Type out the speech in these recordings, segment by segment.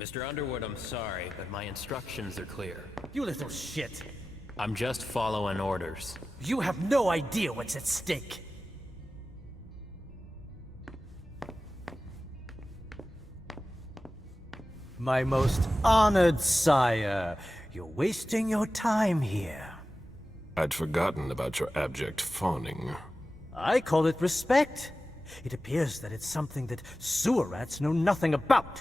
Mr. Underwood, I'm sorry, but my instructions are clear. You little shit. I'm just following orders. You have no idea what's at stake. My most honored sire, you're wasting your time here. I'd forgotten about your abject fawning. I call it respect. It appears that it's something that sewer rats know nothing about.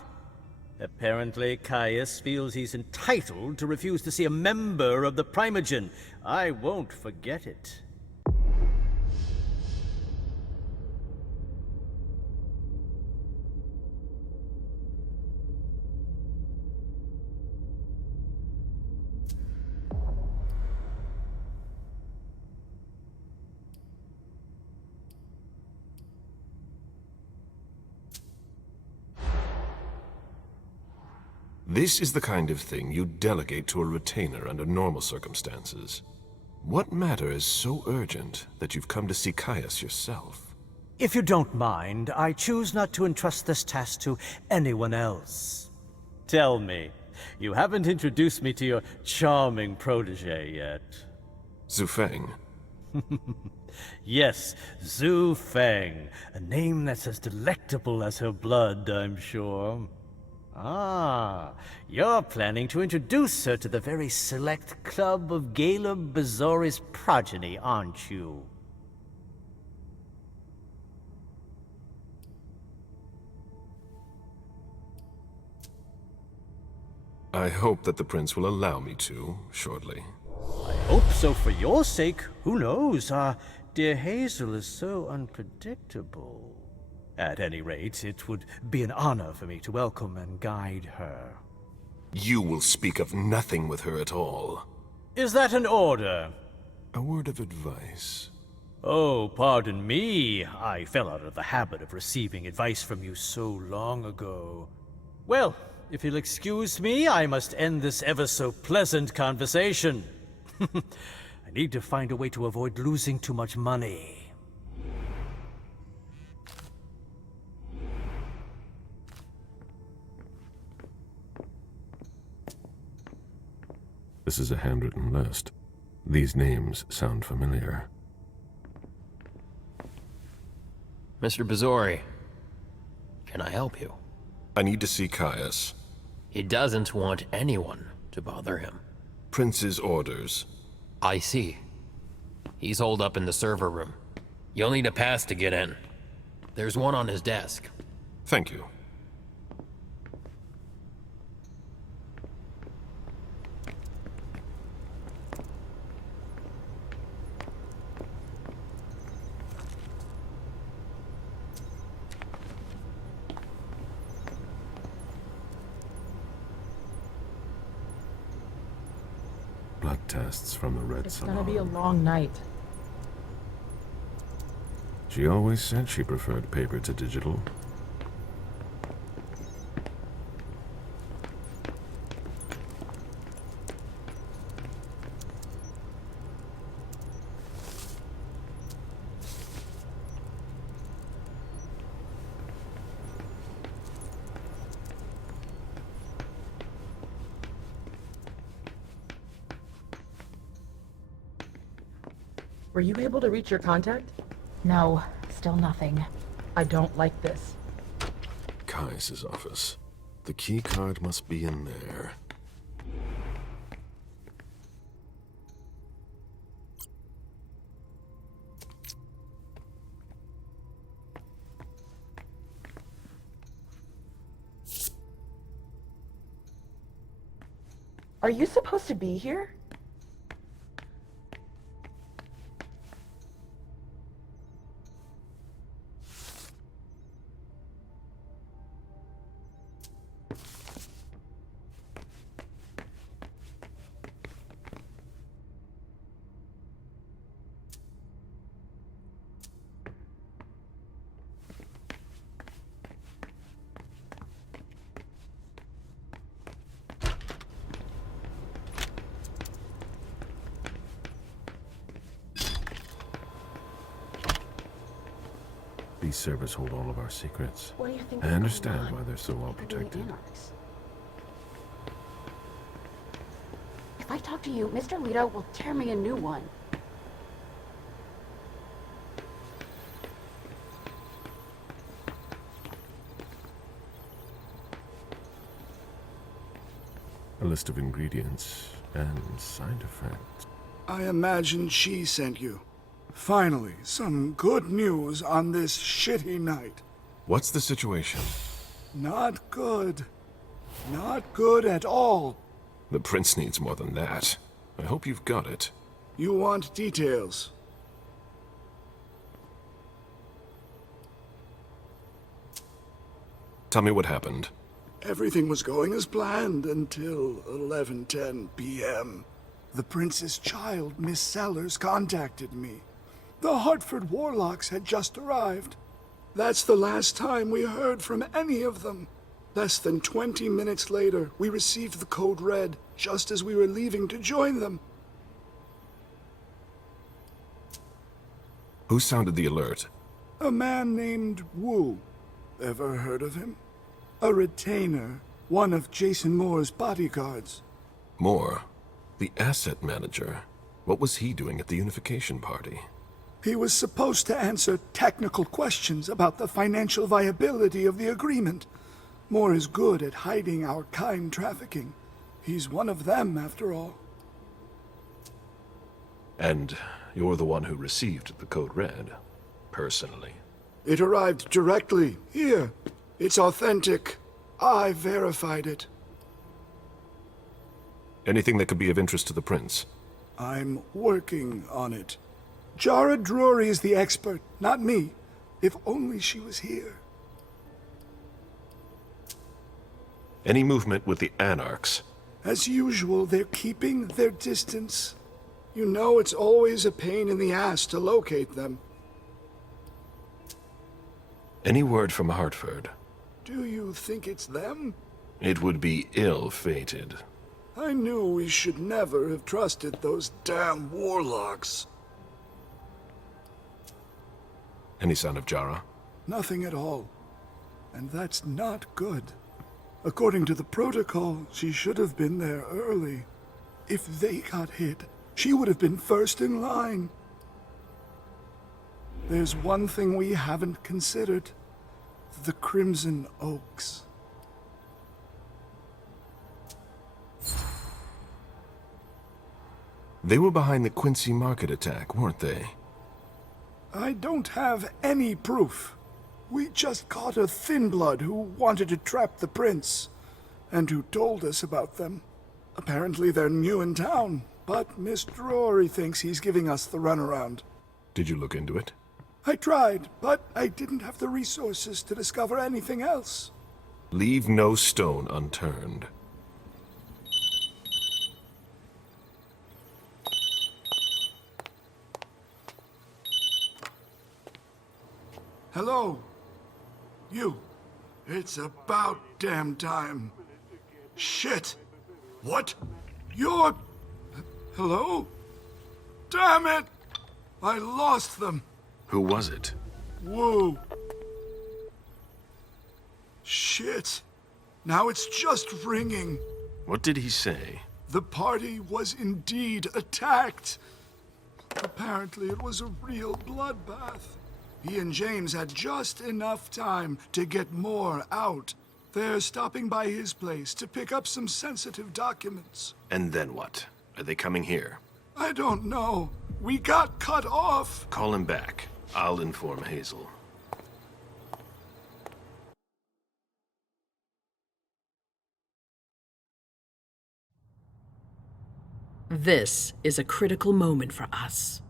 Apparently, Caius feels he's entitled to refuse to see a member of the Primogen. I won't forget it. This is the kind of thing you delegate to a retainer under normal circumstances. What matter is so urgent that you've come to see Caius yourself? If you don't mind, I choose not to entrust this task to anyone else. Tell me, you haven't introduced me to your charming protege yet. Zhu Feng. Yes, Zhu Feng, a name that's as delectable as her blood, I'm sure. Ah, you're planning to introduce her to the very select club of Galeb Bazori's progeny, aren't you? I hope that the prince will allow me to, shortly. I hope so for your sake. Who knows? Dear Hazel is so unpredictable. At any rate, it would be an honor for me to welcome and guide her. You will speak of nothing with her at all. Is that an order? A word of advice. Oh, pardon me. I fell out of the habit of receiving advice from you so long ago. Well, if you'll excuse me, I must end this ever-so-pleasant conversation. I need to find a way to avoid losing too much money. This is a handwritten list. These names sound familiar. Mr. Bazori, can I help you? I need to see Caius. He doesn't want anyone to bother him. Prince's orders. I see. He's holed up in the server room. You'll need a pass to get in. There's one on his desk. Thank you. Blood tests from the Red Salon. It's gonna be a long night. She always said she preferred paper to digital. Were you able to reach your contact? No, still nothing. I don't like this. Caius's office. The key card must be in there. Are you supposed to be here? These servers hold all of our secrets. What do you think? I understand why they're so well protected. talk to you, Mr. Lito will tear me a new one. A list of ingredients and side effects. I imagine she sent you. Finally, some good news on this shitty night. What's the situation? Not good. Not good at all. The prince needs more than that. I hope you've got it. You want details. Tell me what happened. Everything was going as planned until 11:10 p.m. The prince's child, Miss Sellers, contacted me. The Hartford Warlocks had just arrived. That's the last time we heard from any of them. Less than 20 minutes later, we received the code red, just as we were leaving to join them. Who sounded the alert? A man named Wu. Ever heard of him? A retainer, one of Jason Moore's bodyguards. Moore, the asset manager. What was he doing at the unification party? He was supposed to answer technical questions about the financial viability of the agreement. Moore is good at hiding our kind trafficking. He's one of them, after all. And you're the one who received the code red, personally. It arrived directly, here. It's authentic. I verified it. Anything that could be of interest to the prince? I'm working on it. Jara Drury is the expert, not me. If only she was here. Any movement with the Anarchs? As usual, they're keeping their distance. You know it's always a pain in the ass to locate them. Any word from Hartford? Do you think it's them? It would be ill-fated. I knew we should never have trusted those damn warlocks. Any sign of Jara? Nothing at all. And that's not good. According to the protocol, she should have been there early. If they got hit, she would have been first in line. There's one thing we haven't considered. The Crimson Oaks. They were behind the Quincy Market attack, weren't they? I don't have any proof. We just caught a thin blood who wanted to trap the prince, and who told us about them. Apparently they're new in town, but Miss Drury thinks he's giving us the runaround. Did you look into it? I tried, but I didn't have the resources to discover anything else. Leave no stone unturned. Hello? You. It's about damn time. Shit. What? You're... Hello? Damn it! I lost them. Who was it? Whoa. Shit. Now it's just ringing. What did he say? The party was indeed attacked. Apparently it was a real bloodbath. He and James had just enough time to get more out. They're stopping by his place to pick up some sensitive documents. And then what? Are they coming here? I don't know. We got cut off. Call him back. I'll inform Hazel. This is a critical moment for us.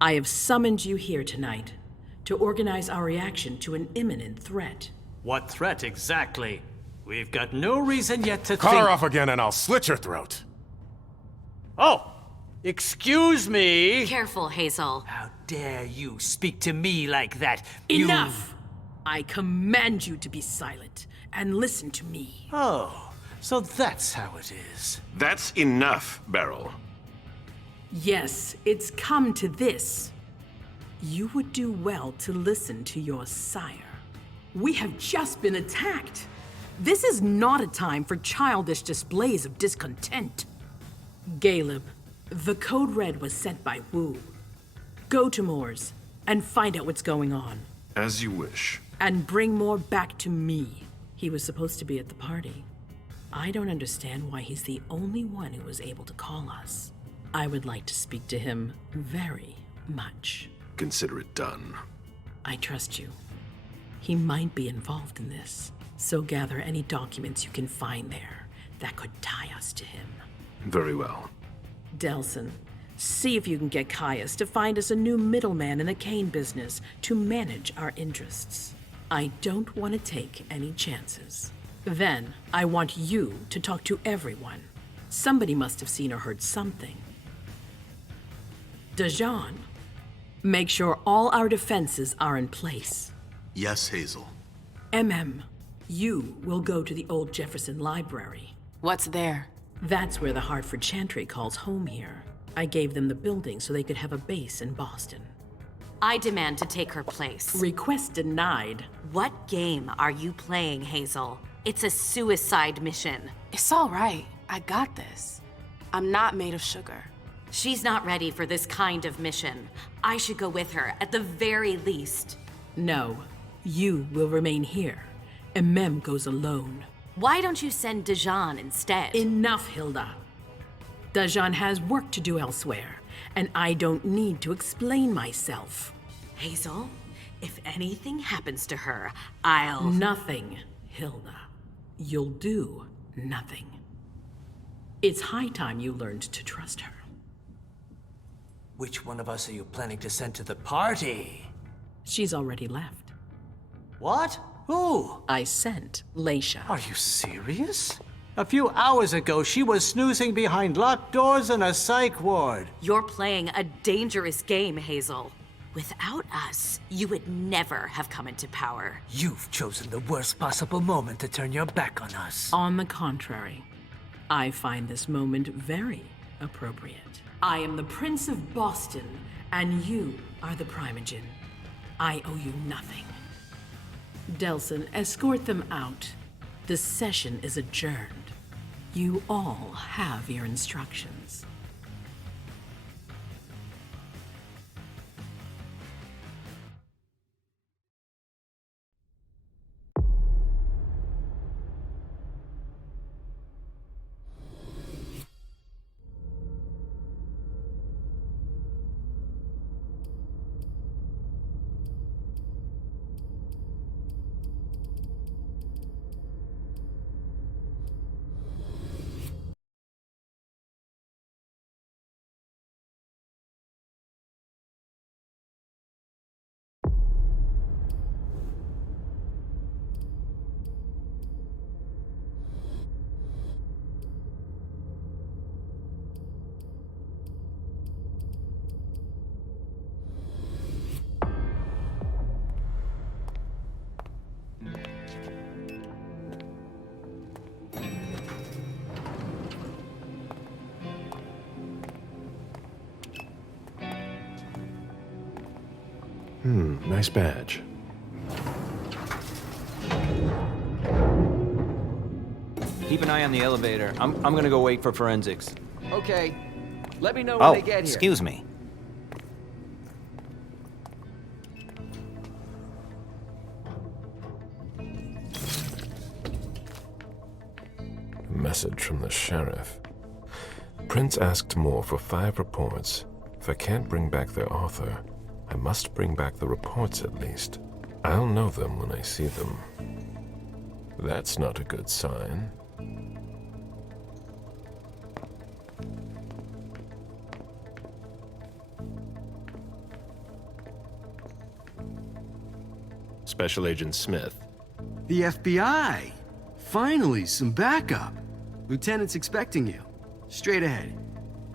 I have summoned you here tonight to organize our reaction to an imminent threat. What threat exactly? We've got no reason yet to Cut think... her off again and I'll slit your throat. Oh! Excuse me! Careful, Hazel. How dare you speak to me like that? Enough! I command you to be silent and listen to me. Oh, so that's how it is. That's enough, Beryl. Yes, it's come to this. You would do well to listen to your sire. We have just been attacked. This is not a time for childish displays of discontent. Caleb, the code red was sent by Wu. Go to Moore's and find out what's going on. As you wish. And bring Moore back to me. He was supposed to be at the party. I don't understand why he's the only one who was able to call us. I would like to speak to him very much. Consider it done. I trust you. He might be involved in this, so gather any documents you can find there that could tie us to him. Very well. Delson, see if you can get Caius to find us a new middleman in the cane business to manage our interests. I don't want to take any chances. Then, I want you to talk to everyone. Somebody must have seen or heard something. Dajan, make sure all our defenses are in place. Yes, Hazel. You will go to the old Jefferson Library. What's there? That's where the Hartford Chantry calls home here. I gave them the building so they could have a base in Boston. I demand to take her place. Request denied. What game are you playing, Hazel? It's a suicide mission. It's all right. I got this. I'm not made of sugar. She's not ready for this kind of mission. I should go with her, at the very least. No, you will remain here. Mem goes alone. Why don't you send Dajan instead? Enough, Hilda. Dajan has work to do elsewhere, and I don't need to explain myself. Hazel, if anything happens to her, I'll... Nothing, Hilda. You'll do nothing. It's high time you learned to trust her. Which one of us are you planning to send to the party? She's already left. What? Who? I sent Leisha. Are you serious? A few hours ago, she was snoozing behind locked doors in a psych ward. You're playing a dangerous game, Hazel. Without us, you would never have come into power. You've chosen the worst possible moment to turn your back on us. On the contrary, I find this moment very appropriate. I am the Prince of Boston, and you are the Primogen. I owe you nothing. Delson, escort them out. The session is adjourned. You all have your instructions. Nice badge. Keep an eye on the elevator. I'm gonna go wait for forensics. Okay. Let me know when they get here. Excuse me. A message from the sheriff. Prince asked Moore for 5 reports. If I can't bring back their author, I must bring back the reports at least. I'll know them when I see them. That's not a good sign. Special Agent Smith. The FBI! Finally, some backup. Lieutenant's expecting you. Straight ahead.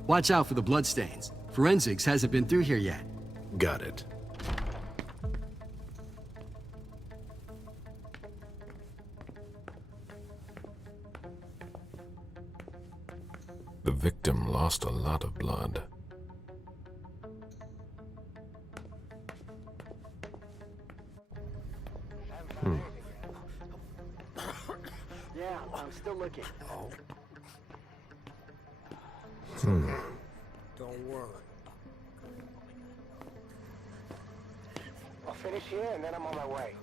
Watch out for the bloodstains. Forensics hasn't been through here yet. Got it. The victim lost a lot of blood. Yeah, I'm still looking. Don't worry. I'll finish here and then I'm on my way.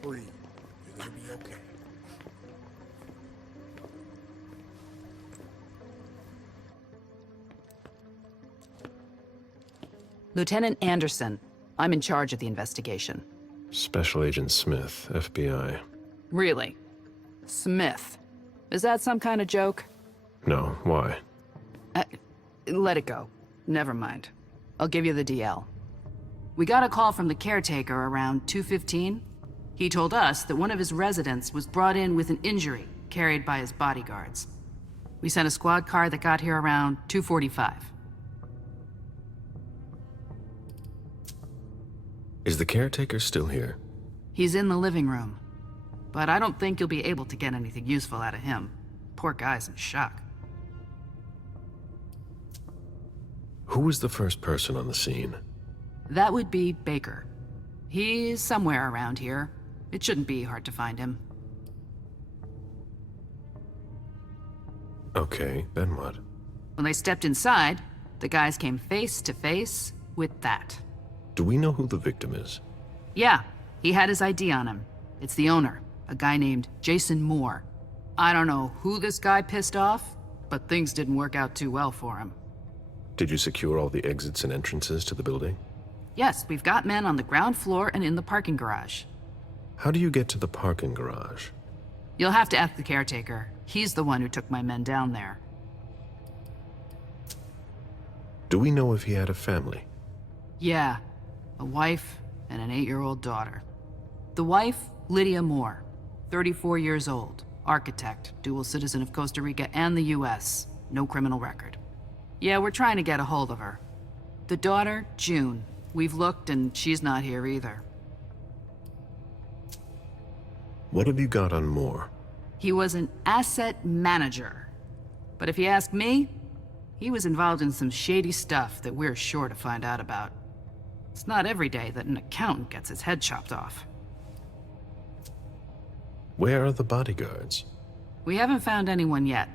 Breathe. You're gonna be okay. Lieutenant Anderson, I'm in charge of the investigation. Special Agent Smith, FBI. Really? Smith. Is that some kind of joke? No, why? Let it go. Never mind. I'll give you the DL. We got a call from the caretaker around 2:15. He told us that one of his residents was brought in with an injury carried by his bodyguards. We sent a squad car that got here around 2:45. Is the caretaker still here? He's in the living room. But I don't think you'll be able to get anything useful out of him. Poor guy's in shock. Who was the first person on the scene? That would be Baker. He's somewhere around here. It shouldn't be hard to find him. Okay, then what? When they stepped inside, the guys came face to face with that. Do we know who the victim is? Yeah, he had his ID on him. It's the owner, a guy named Jason Moore. I don't know who this guy pissed off, but things didn't work out too well for him. Did you secure all the exits and entrances to the building? Yes, we've got men on the ground floor and in the parking garage. How do you get to the parking garage? You'll have to ask the caretaker. He's the one who took my men down there. Do we know if he had a family? Yeah, a wife and an 8-year-old daughter. The wife, Lydia Moore, 34 years old, architect, dual citizen of Costa Rica and the US, no criminal record. Yeah, we're trying to get a hold of her. The daughter, June. We've looked and she's not here either. What have you got on Moore? He was an asset manager. But if you ask me, he was involved in some shady stuff that we're sure to find out about. It's not every day that an accountant gets his head chopped off. Where are the bodyguards? We haven't found anyone yet.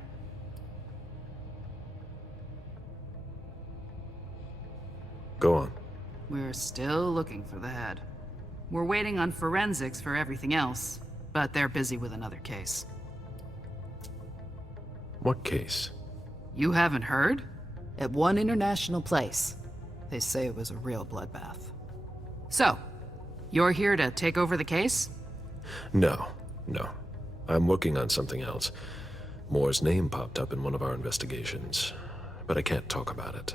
Go on. We're still looking for the head. We're waiting on forensics for everything else, but they're busy with another case. What case? You haven't heard? At one international place. They say it was a real bloodbath. So, you're here to take over the case? No. I'm working on something else. Moore's name popped up in one of our investigations, but I can't talk about it.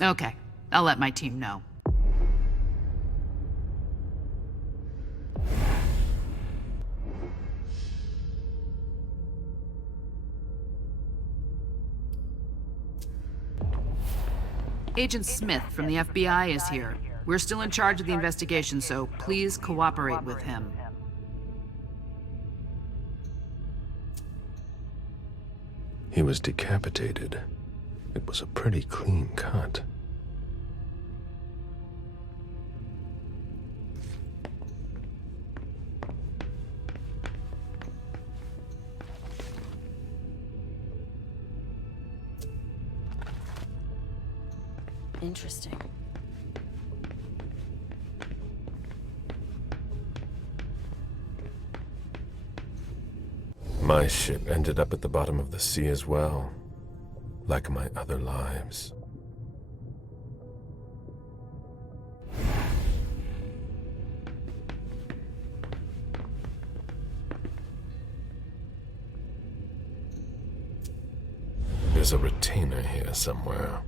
Okay, I'll let my team know. Agent Smith from the FBI is here. We're still in charge of the investigation, so please cooperate with him. He was decapitated. It was a pretty clean cut. Interesting. My ship ended up at the bottom of the sea as well, like my other lives. There's a retainer here somewhere.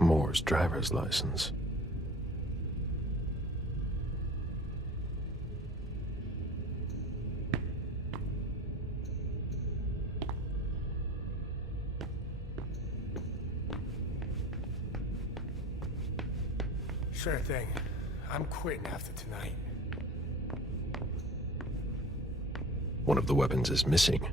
Moore's driver's license. Sure thing. I'm quitting after tonight. One of the weapons is missing.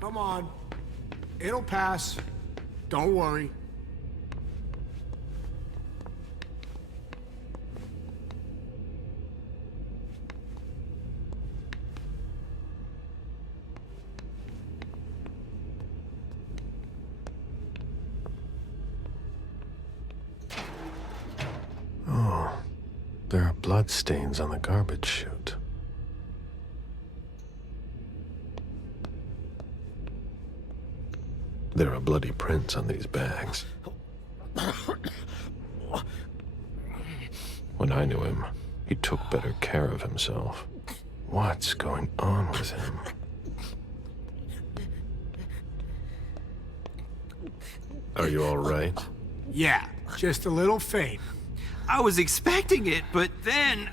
Come on. It'll pass. Don't worry. Oh, there are blood stains on the garbage chute. There are bloody prints on these bags. When I knew him, he took better care of himself. What's going on with him? Are you all right? Yeah, just a little faint. I was expecting it, but then...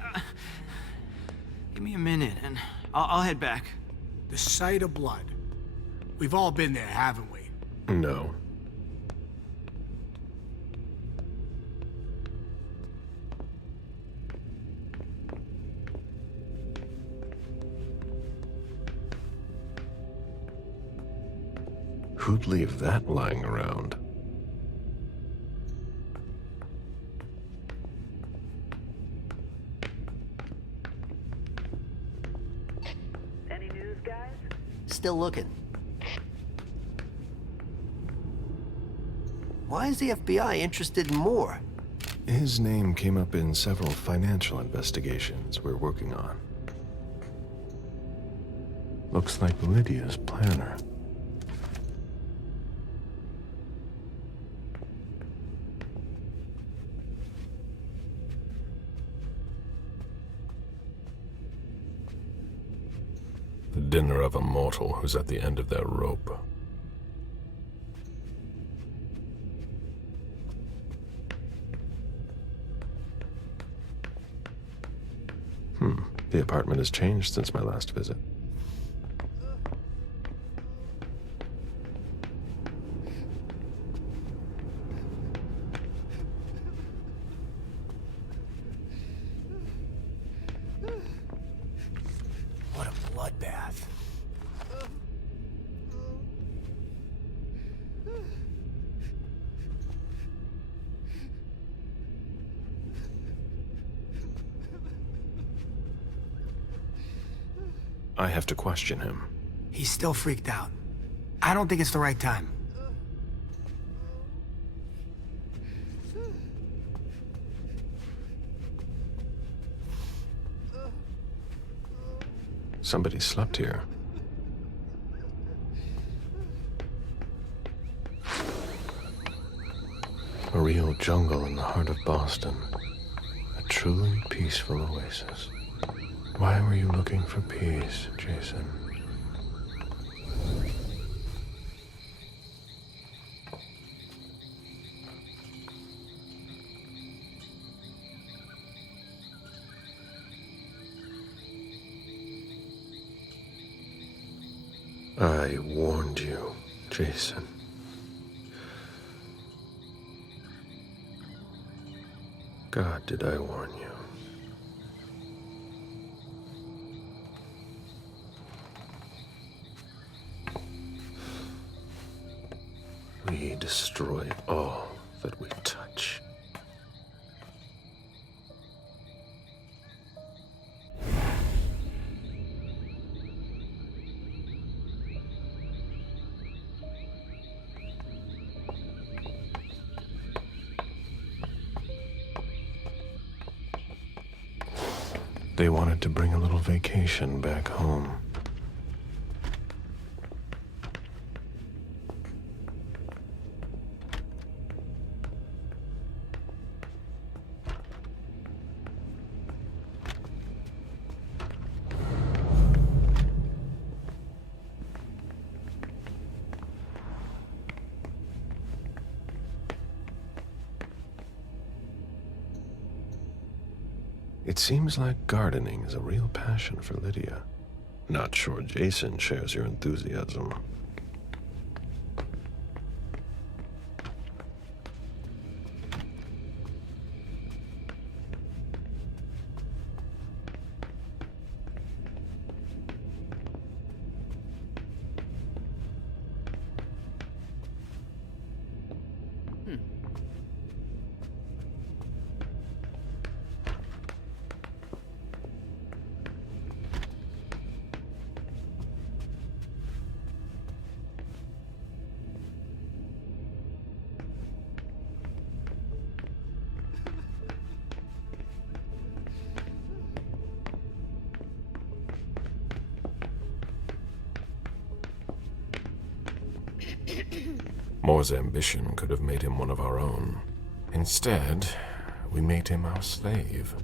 give me a minute, and I'll head back. The sight of blood. We've all been there, haven't we? No. Who'd leave that lying around? Any news, guys? Still looking. Why is the FBI interested in Moore? His name came up in several financial investigations we're working on. Looks like Lydia's planner. The dinner of a mortal who's at the end of their rope. The apartment has changed since my last visit. What a bloodbath. I have to question him. He's still freaked out. I don't think it's the right time. Somebody slept here. A real jungle in the heart of Boston. A truly peaceful oasis. Why were you looking for peace, Jason? I warned you, Jason. God, did I warn you? We destroy all that we touch. They wanted to bring a little vacation back home. It seems like gardening is a real passion for Lydia. Not sure Jason shares your enthusiasm. Moore's ambition could have made him one of our own. Instead, we made him our slave.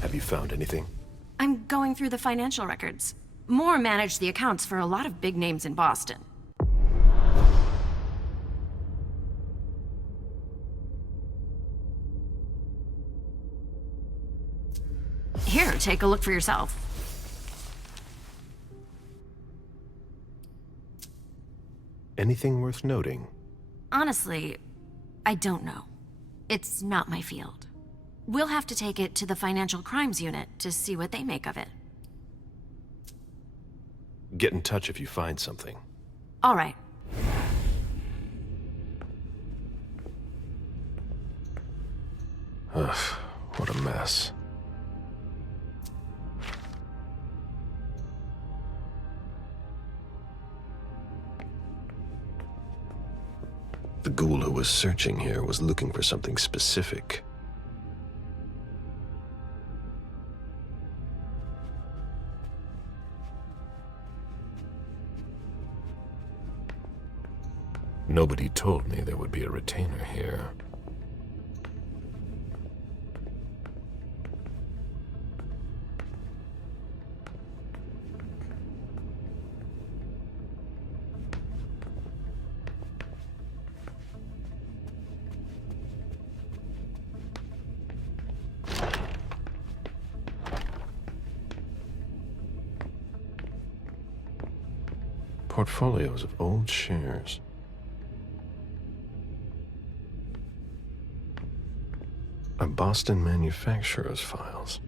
Have you found anything? I'm going through the financial records. Moore managed the accounts for a lot of big names in Boston. Here, take a look for yourself. Anything worth noting? Honestly, I don't know. It's not my field. We'll have to take it to the Financial Crimes Unit to see what they make of it. Get in touch if you find something. All right. Ugh, what a mess. The ghoul who was searching here was looking for something specific. Nobody told me there would be a retainer here. Portfolios of old shares. A Boston manufacturer's files.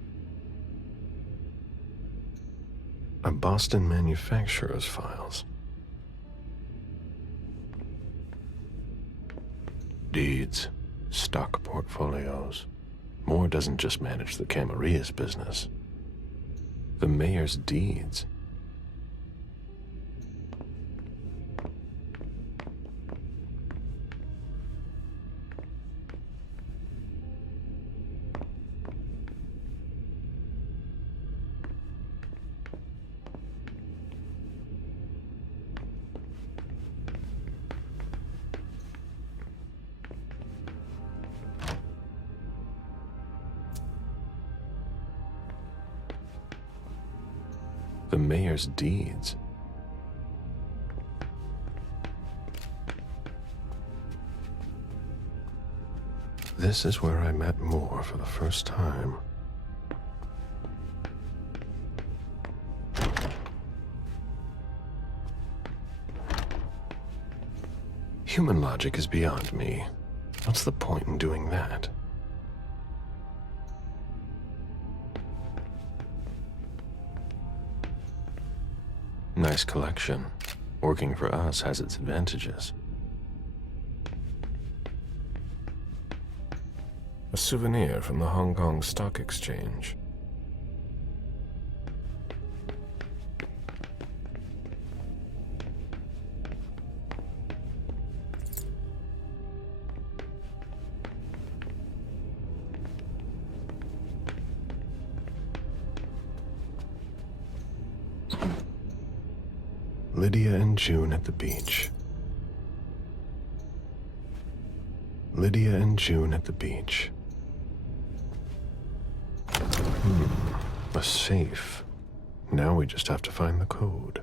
A Boston manufacturer's files. Deeds, stock portfolios. Moore doesn't just manage the Camaria's business. The mayor's deeds. The mayor's deeds. This is where I met Moore for the first time. Human logic is beyond me. What's the point in doing that? Nice collection. Working for us has its advantages. A souvenir from the Hong Kong Stock Exchange. Lydia and June at the beach. Lydia and June at the beach. A safe. Now we just have to find the code.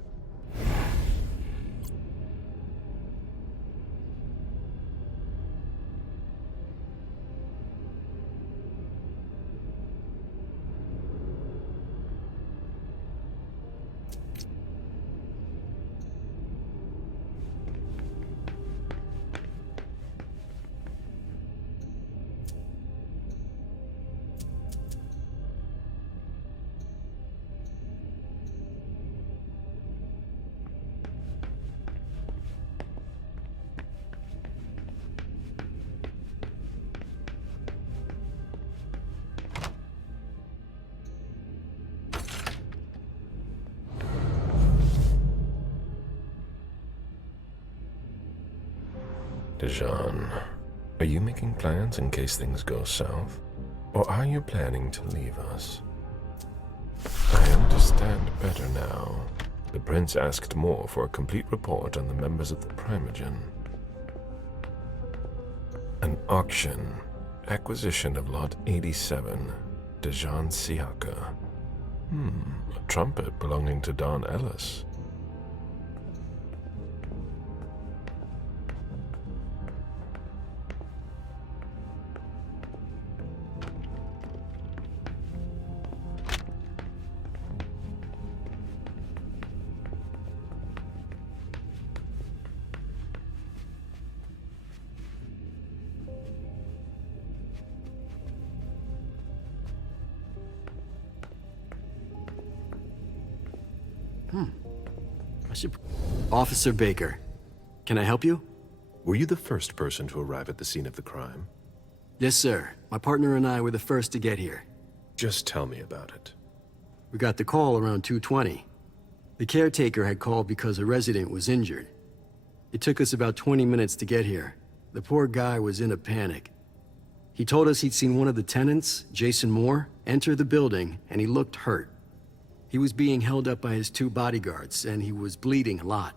Dijon, are you making plans in case things go south? Or are you planning to leave us? I understand better now. The prince asked more for a complete report on the members of the Primogen. An auction. Acquisition of Lot 87. Dijon Siaka. A trumpet belonging to Don Ellis. Officer Baker, can I help you? Were you the first person to arrive at the scene of the crime? Yes, sir. My partner and I were the first to get here. Just tell me about it. We got the call around 2:20. The caretaker had called because a resident was injured. It took us about 20 minutes to get here. The poor guy was in a panic. He told us he'd seen one of the tenants, Jason Moore, enter the building, and he looked hurt. He was being held up by his 2 bodyguards, and he was bleeding a lot.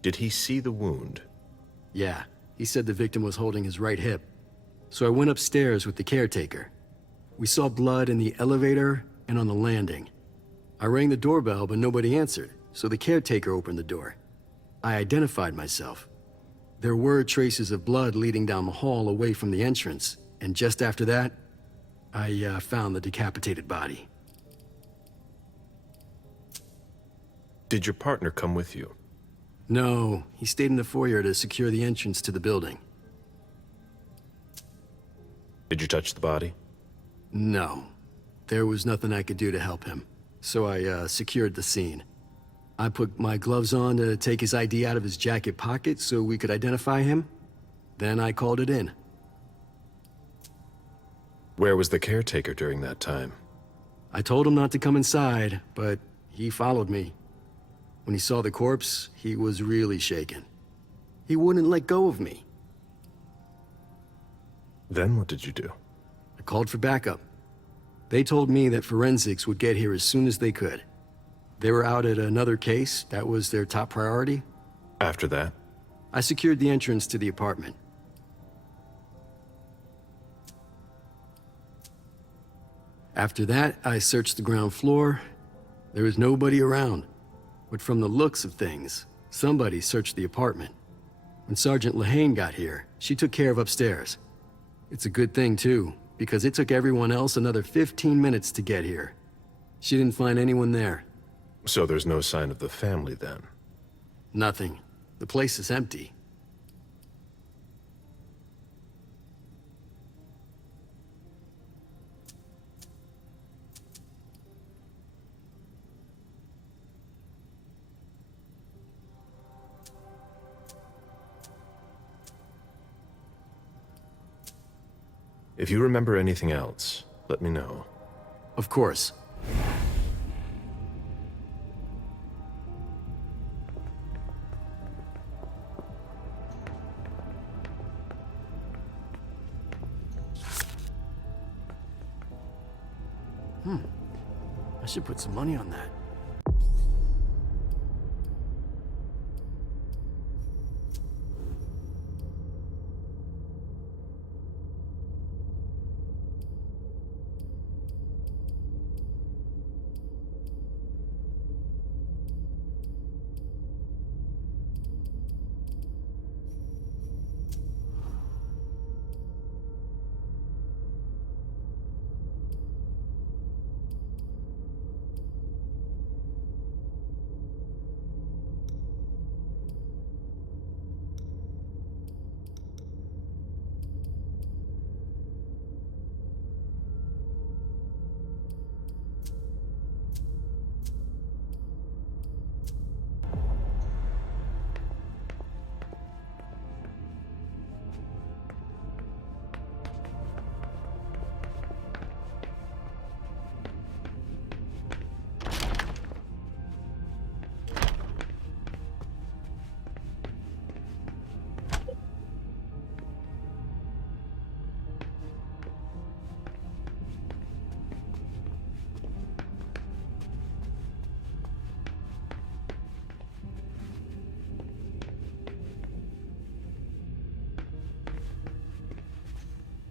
Did he see the wound? Yeah, he said the victim was holding his right hip. So I went upstairs with the caretaker. We saw blood in the elevator and on the landing. I rang the doorbell, but nobody answered, so the caretaker opened the door. I identified myself. There were traces of blood leading down the hall away from the entrance, and just after that, I found the decapitated body. Did your partner come with you? No, he stayed in the foyer to secure the entrance to the building. Did you touch the body? No. There was nothing I could do to help him, so I secured the scene. I put my gloves on to take his ID out of his jacket pocket so we could identify him. Then I called it in. Where was the caretaker during that time? I told him not to come inside, but he followed me. When he saw the corpse, he was really shaken. He wouldn't let go of me. Then what did you do? I called for backup. They told me that forensics would get here as soon as they could. They were out at another case. That was their top priority. After that? I secured the entrance to the apartment. After that, I searched the ground floor. There was nobody around. But from the looks of things, somebody searched the apartment. When Sergeant Lehane got here, she took care of upstairs. It's a good thing, too, because it took everyone else another 15 minutes to get here. She didn't find anyone there. So there's no sign of the family, then? Nothing. The place is empty. If you remember anything else, let me know. Of course. I should put some money on that.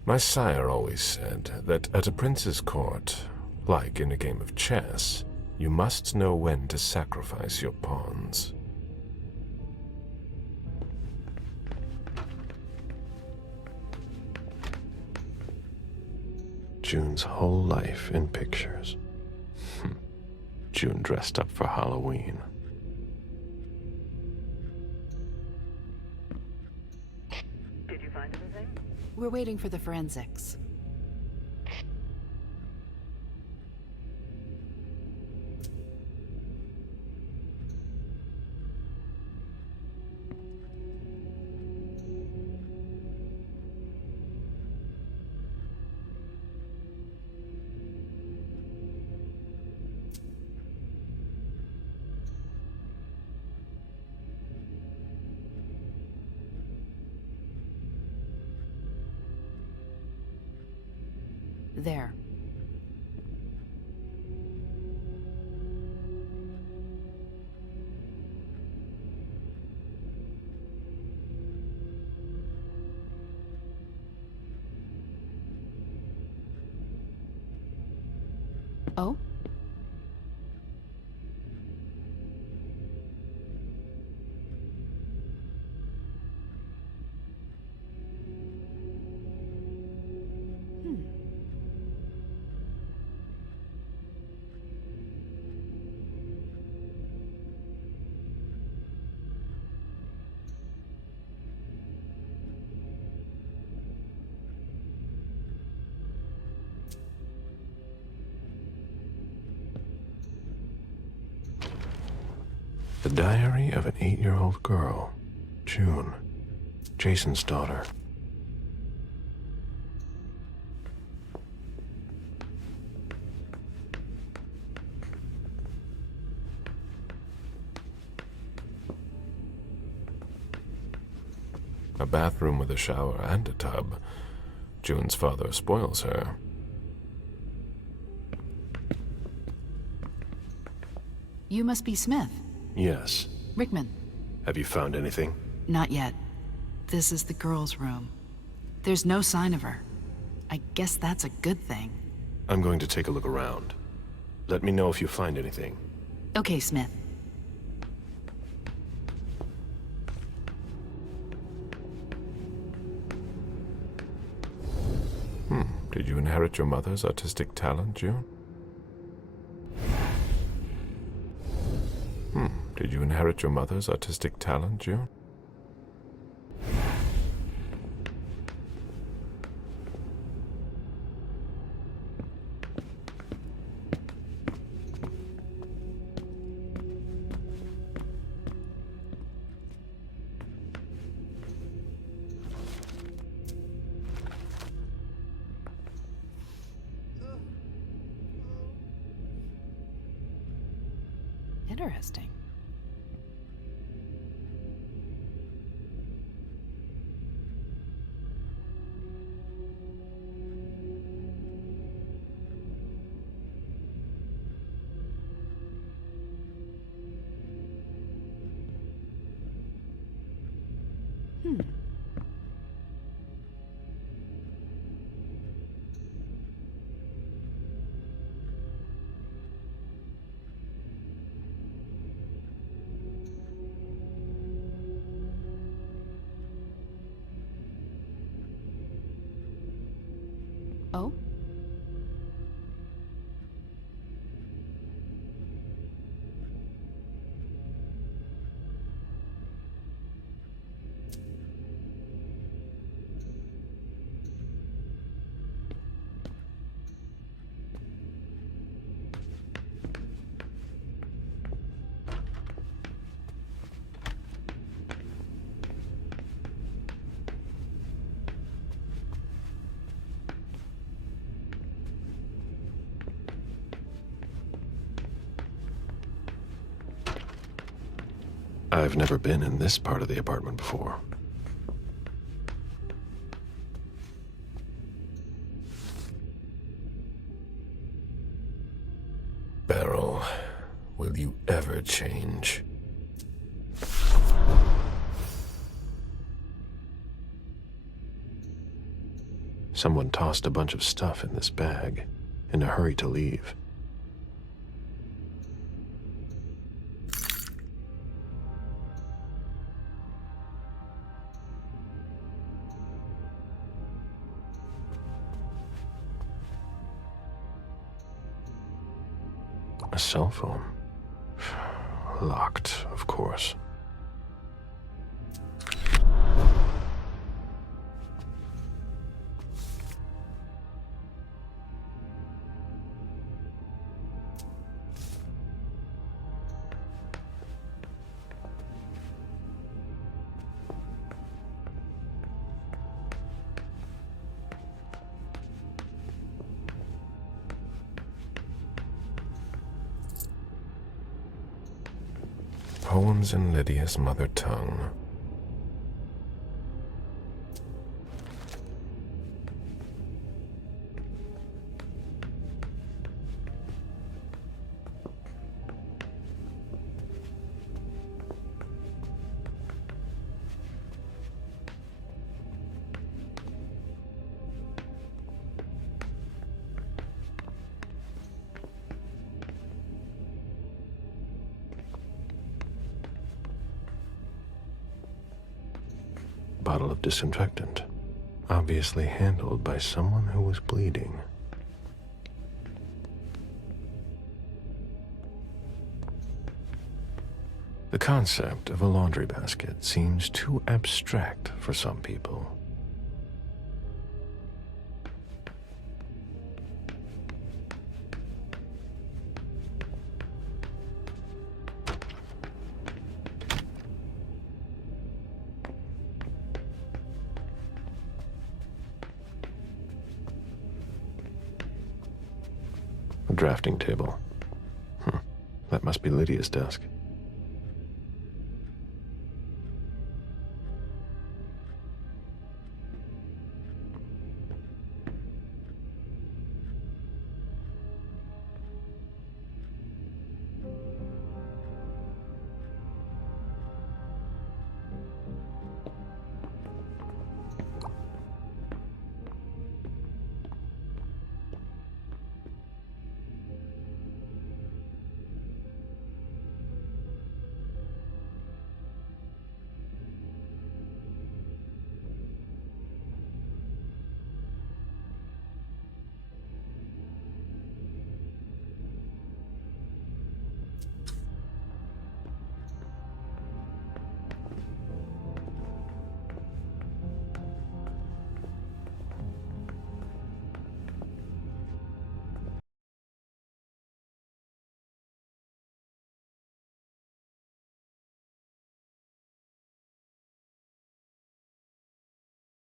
My sire always said that at a prince's court, like in a game of chess, you must know when to sacrifice your pawns. June's whole life in pictures. June dressed up for Halloween. Did you find anything? We're waiting for the forensics. There. Oh? The diary of an 8-year-old girl, June, Jason's daughter. A bathroom with a shower and a tub. June's father spoils her. You must be Smith. Yes. Rickman. Have you found anything? Not yet. This is the girl's room. There's no sign of her. I guess that's a good thing. I'm going to take a look around. Let me know if you find anything. Okay, Smith. Did you inherit your mother's artistic talent, June? Did you inherit your mother's artistic talent, June? Interesting. Oh? I've never been in this part of the apartment before. Beryl, will you ever change? Someone tossed a bunch of stuff in this bag, in a hurry to leave. A cell phone. Locked, of course. Poems in Lydia's mother tongue. Bottle of disinfectant, obviously handled by someone who was bleeding. The concept of a laundry basket seems too abstract for some people. A drafting table. That must be Lydia's desk.